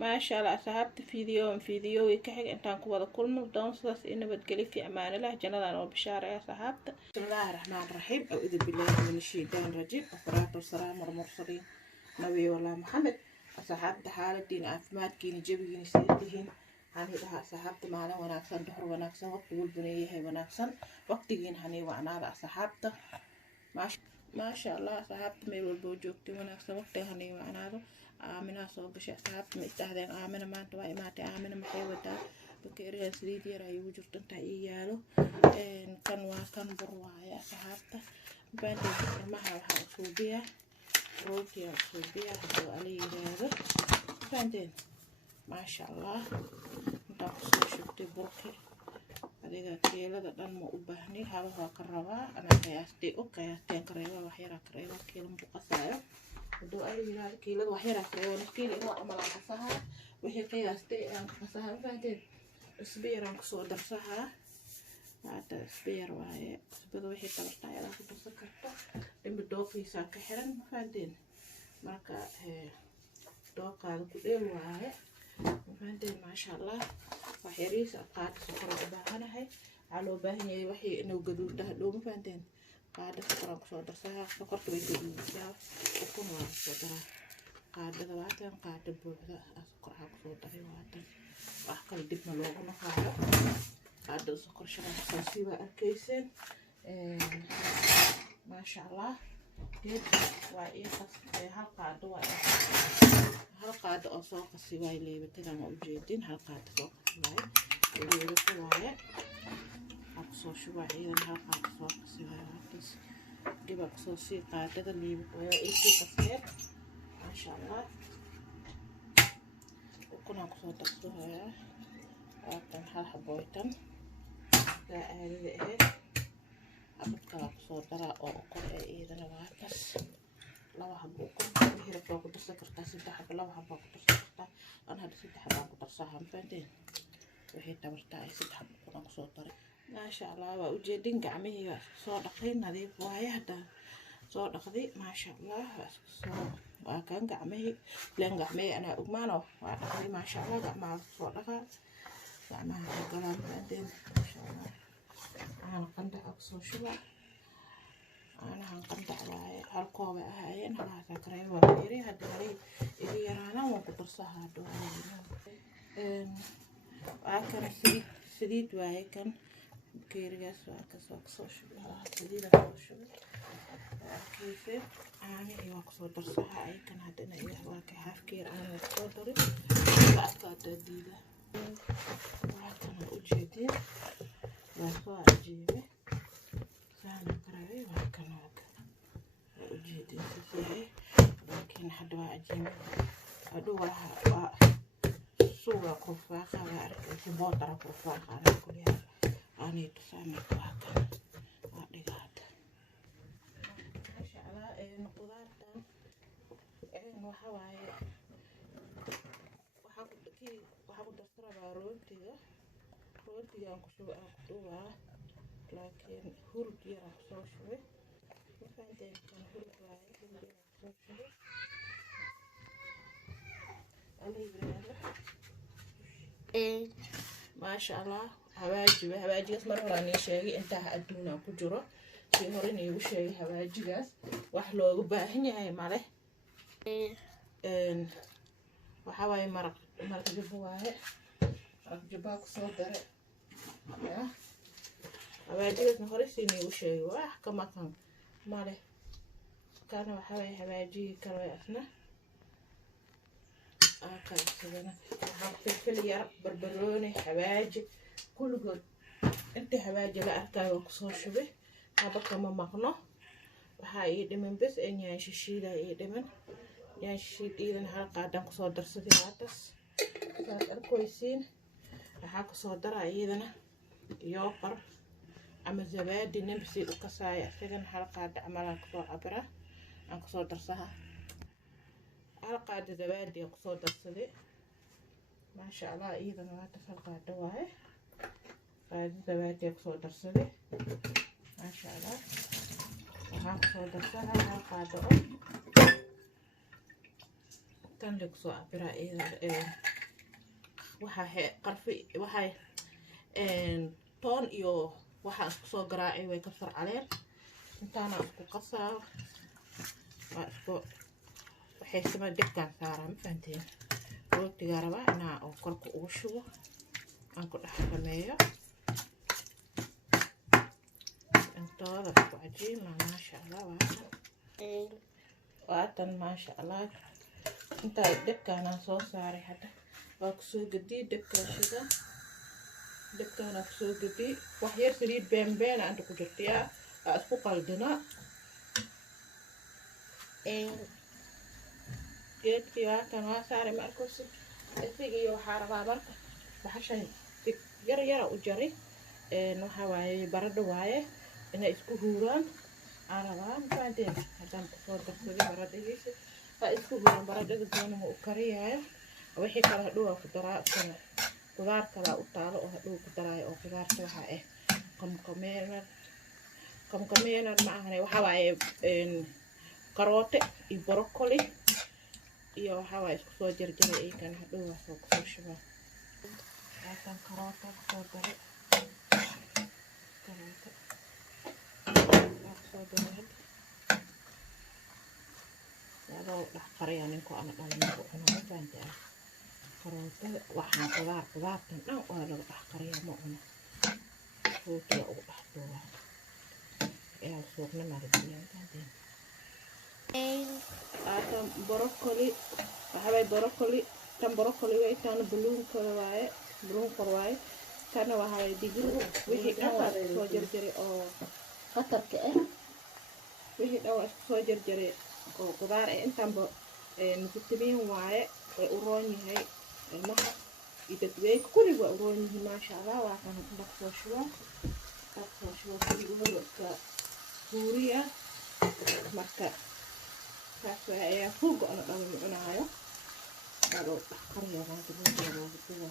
ما شاء الله أصحابت فيديو يكحق انتان كوضا كل مردون صداس إنه بتقلي في أمان الله جنة وبشارة يا صحابت. بسم الله الرحمن الرحيم. أعوذ بالله من الشيطان الرجيم. والصلاة والسلام على المرسلين نبي والله محمد. أصحابت حالة دين أفمات كيني جبيني سيدهين هاني لها أصحابت معنا وناكسن دحر وناكسن وقت والبنية هي وناكسن وقت جين هاني وعنا أصحابت ما شاء الله أصحابت ميل والبوجوكتي وناكسن وقت هاني وعنا آمنة صوب أصحابت مستهدين آمنة ما أنتوا إماتي آمنة محيوة بكيريا سريدي رأي وجود تنتهيالو إن كان برواية أصحابت بعد معها وحاء صوبية روتي صوبية هدو علي هذا بعدين ما شاء الله نتاقصو شبتي بركي هذه كيلة دان مو أبهني هذا هو كربا أنا قياستي قياستين كريبا وحيرا كريبا كيلو مقصايا هدو علي هذا كيلو وحيرا كريبا نكيلي هو عمل عقصها وحي قياستي عقصها بعدين سبير عقصو درسها هذا سبير وهي سبير وحي تبرتا يلا في تسكرتا لما دوقي ساكا حرن بعدين marka dooqaada ku dheel waaye mafahanteen maasha allah wax yariis qaada sokor u baahanahay waxa loo baahan yahay wixii inuu gaduudo hadhow mafahanteen qaada sokor ku soo darsaa sokorta way gaduudaysaa ukun waa soo daraa qaadada waatan qaada buuxda sokor ha ku soo daray waatan wax kale dibna loogu naqaayo qaada sokor shaqo siba arkayseen maasha allah geed waa ii qasay hal qaado oo soo qasi way leebatada ma u jeedin hal qaado soo qasi way leebata waaye hal soo shubaciidan hal qaado soo qasi way halkaas gabadh soo sii qaadada leebata way ii qasay ma sha Allah ukuna ku soo darsaday waatan hal xabooytan aadada abadka soo dara oo kor ee idana waatas laba xabo ukun hirab ku darsan kartaa saddex xabo laba xabo ku darsan kartaa aan hadda saddex xabo ku darsan hanfadeen wixii tabarta ay saddex xabo ku soo daray ma sha Allah waa u jeedin gacmihiga soo dhaqay nadiif waaye hadda soo dhaqday ma sha Allah soo waa kan gacmihi leen gacmihi ana ugmaano waa dhaqay ma sha Allah gacmaha soo dhaqa gacmaha galaan hadeen ma sha Allah أنا قندع أقصى شبع أنا هنقندع هالقوة هاي أنا راح أكره وغيري هداري إذا يرانا وقدر صهاد وأكن سديد وهاي كان كيرجس وأكس أقصى شبع سديد أقصى شبع كيف أنا هي أقصى درسها هاي كان هدنا إيه وكهاف كير أنا أقدر وأكاد ديدا وأكن أوجدين وأخوة عجيبة سهلة كراوي وهكذا وجيدين تسيحي لكن حدوا عجيبة هدوها صورة كفاخة وأركز بوطرة كفاخة أنا كلها أنا تسامي وهكذا وأدقات ما شاء الله نقضاتن وحواي وحاقو دسترة باروتيga روتي أنا كشوفها لكن هرب يرى صوشوي وفعندين كان هرب واعي هرب يرى صوشوي ما شاء الله هواجي اسمر راني شيء انتهى أدونا كجرة في هرني وشيء هواجي جاس وحلو باهني هاي ماله وحواي مرق جبواهي مرق جباك صدر يا هواجيس نخرسيني وشيء واح كما كان ماله كان وحواي هواجي كروي أثناء كان سجنا فلفل يرق بربروني هواجي كل جود أنت هواجي لا أركاي وقصور شبه هذا كما مقنع وحاي دمن بس إن يعيش الشيء لا يدمن يعيش الشيء إذا هالقا دم قصور درستي عطس كويسين وحاك صدر أيضا يوقر أما زبادي نمسي وكسايا سجن حلقة عملها كسور عبرة أن كسور درسها حلقة زبادي وكسور درسدي ما شاء الله أيضا ما تفلقى دواهي قاعد زبادي وكسور درسدي ما شاء الله وها كسور درسها حلقة دواهي tan lagu soo cabiraa waxaa qarfi waxay toon iyo waxaa isku soo garaacay way kabsar caleen intaana isku qasaa waa isku waxay sama dibkaan saaraa ma fahanteen rootiga rabaa inaa oo korka ugu shubo aan ku dhex sameeyo intooda isku cajiima maasha allah waatan maasha allah intaa dibkaanaan soo saaray hadda waa kusoo gediye dibkaan shida dibkaanaa kusoo gediye wax yar saliid beenbeena inta ku jirtayaa aa isku qaldinaa geedkii waatan waa saaray markuusi isigiiyo waxaa rabaa marka baxashan yar yara u jari waxaa waaye baradho waaye inay isku huuraan aan rabaa mafahanteen haddaan kusoo darsaday baradhadiisa waa isku huuraan baradhada doonama u kariyaayo wixii kale hadhow ku daraa sana qudaar kale u taalo oo hadhow ku daraayo oo qudaarta waxaa ah qamqameenar ma ahane waxaa waaye karoote iyo broccoli iyo waxaa waaye isku soo jarjaray iyakan hadhow waa soo kusoo shubaa halkan karoota kusoo daray karoota kusoo daray hadda dhex qariyaa ninku ana dhalinku cunaa fahantaa karootada waxaan qudaartan dhan waa laga dhex qariyaa ma cuno rootiga ugu dhex duubaa ayaa suuqna maradiyaa fahanteen aatan broccoli waxaway broccoli tan broccoli way tan buluunkor waaye kana waxaway digir wixii dhan waa isku soo jarjaray oo qatarka ah wixii dhan waa isku soo jarjaray oo qudaar ah intanba fitamiin waaye way u roon yahay ilmaha iyo dadweyka kulliga waa u roon yihiin maasha allah waa kana dhaqsoo shubo kulligooda iska huuriya marka saas ayaa fuuga ana dhalama cunaayo waa loo dhex qariyaa maanta rootiga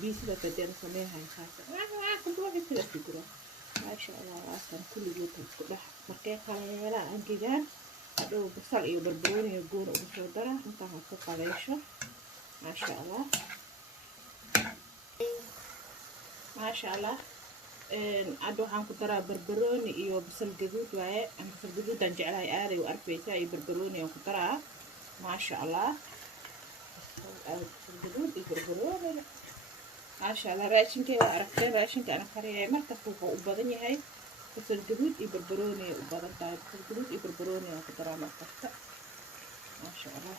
biisida kadeen sameeyahay saasa waa ku buuxi sida figura maasha allah waa kan kulligood isku dhex markay qaleelaa angegaan hadhow basal iyo barbarooni iyo goon ugu soo dara intaan ha ku qaleysho maasha allah maasha allah hadda waxaan ku daraa barbarooni iyo basal gaduud waaye basal gaduudan jeclahay aaday u arkaysaa iyo barbarooni aan ku daraa maasha allah basal gaduud iyo barbarooni maasha allah raashinkay waa aragteen raashinka ana kariyay markasta wuxuu u badan yahay basal gaduud iyo barbarooni ay u badan tahay basal gaduud iyo barbarooni aan ku daraa markasta maasha allah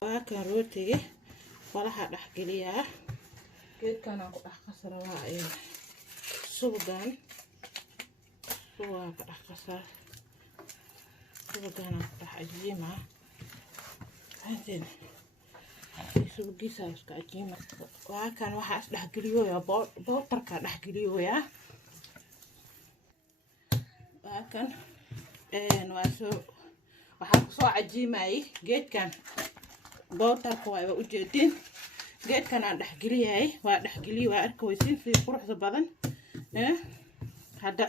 waa kan rootiga walaha dhex geliyaa geedkan aan ku dhex qasara waa subgan ka dhex qasar subgan aan ku dhex cajiima hadin subgiisa iska cajiima waa kan waxaa is dhex geliyooyaa bowtarka dhex geliyooyaa waa kan waxaa kusoo cajiimayay geedkan bowtarka waa ujeedin geedkan aan dhexgeliyay waa dhexgeliye waa arkaysiin si quruxda badan hadda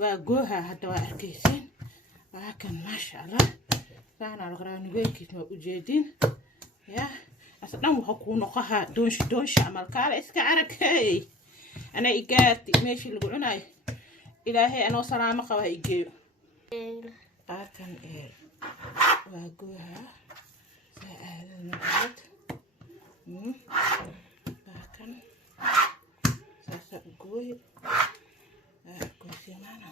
waa gooha hadda waa arkaysiin waa kan maasha allah saana alqaraanigeedkiis waa ujeedin ya asdhan waxa ku noqoha doonshi amal kaale iska arag hey ana igaati meeshii lagu cunay ilaahay anoo salaamo qaba igeeyo kan waa gooha سأعلم لكن سأقول كوسيمانا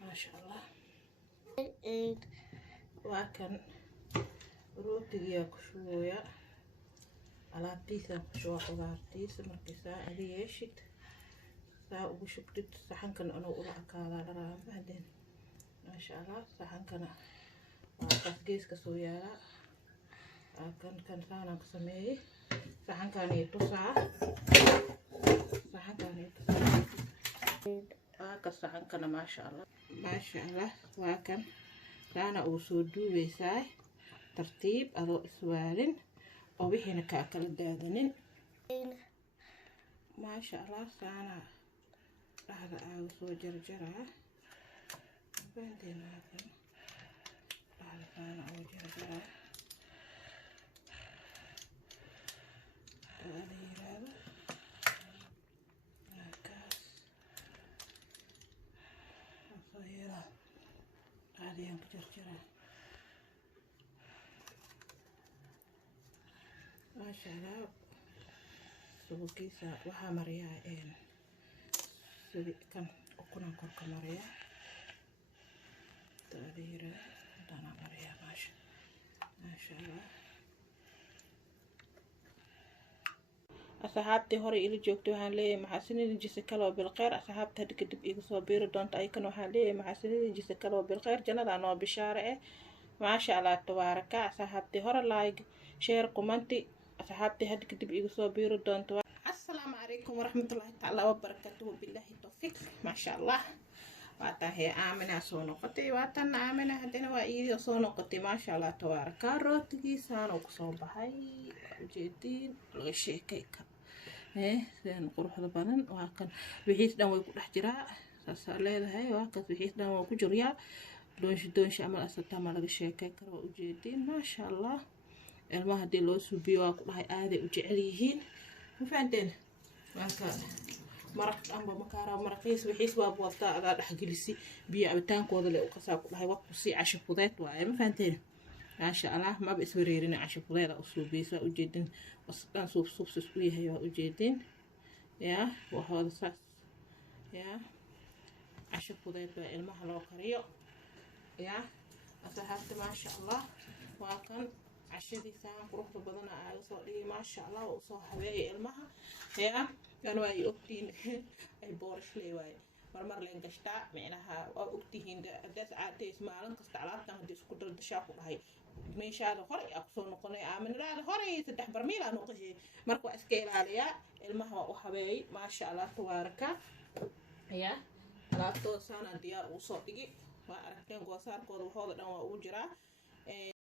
ما شاء الله وكان روتي كشوية على تيسا كشوية خضار تيسا مركزة عليه شت سأقول شكرت صحن كان أنا أقول أكالا لرا بعدين ما شاء الله صحن كان وقصقيس كسويا kan saanaan ka sameeyey saxankaan iyo tusaa waa ka saxankana maasha allah waa kan saana uu soo duubeysaa tartiib adoo iswaalin oo wixiina kaa kala daadanin maasha allah saana dhahda aaga soo jarjaraa bandeen waa kan عادي كجرجرة ما شاء الله سوقيسا وها مريا سوي كان أكون كرك مريا تغيير دانا مريا ما شاء الله أصحابتي هوري إلي جوجتو waxaan leeyahay maxaasiniin jisa kale oo bil khayr asxaabta hadda kadib igu soo biiri doonta aykan waxaan leeyahay maxaasiniin jisa kale oo bil khayr jannada noo bishaare maasha Allah tabaaraka asxaabtي hore like share comment asxaabtي hadda kadib igu soo biiri doonta assalaamu calaykum waraxmatullaahi ta'ala wabarakaatuhu billahi tawfiiq maasha Allah waata hee aamina soo noqotay waatan aamina hadana waa iidi soo noqotay maasha Allah tabaaraka rootigiisaan oo soo baxay ujeedin laga sheekay ka seen quruxda badan waa kan wixii dhan way ku dhex jiraa saasa leedahay waa kan wixii dhan waa ku jiriyaa doonshi amal asata ma laga sheekay karo ujeedin maasha Allah ilmaha hadii loo suubiyo waa ku dhahay aad ay u jecel yihiin ma fahanteen waa kan maraq amba makaara maraqiis wixiis waa boodta aga dhaxgelisi biyo abitaankooda le u qasaa ku dhahay waa ku sii casho fudeed waa ma fahanteen maasha Allah ma ba iswareerin casho fudeed oo suubeysa ujeedin wasdan suuf u yahay waa ujeedin ya waxooda saas ya casho fudeed waa ilmaha loo kariyo ya asxaabta maasha Allah waa kan cashadiisa quruxda badan ay soo dhigay maasha Allah oo soo habeeyay ilmaha ya kan way ogtiin ay boorish leeyahay marmar leen gashtaa micnaha waa ogtihiin dad caadeys maalin kasta alaabtan hadii isku dardashaa ku dhahay meeshaada hore ay soo noqonay aaminada hore saddex barmiil aan noqohay marka waa iska ilaaliya ilmaha waa u habeeyay maasha Allah tabaaraka ya alaabtooda saana diyaar u soo dhigi waa aragteen goosaarkooda waxooda dhan waa ugu jiraa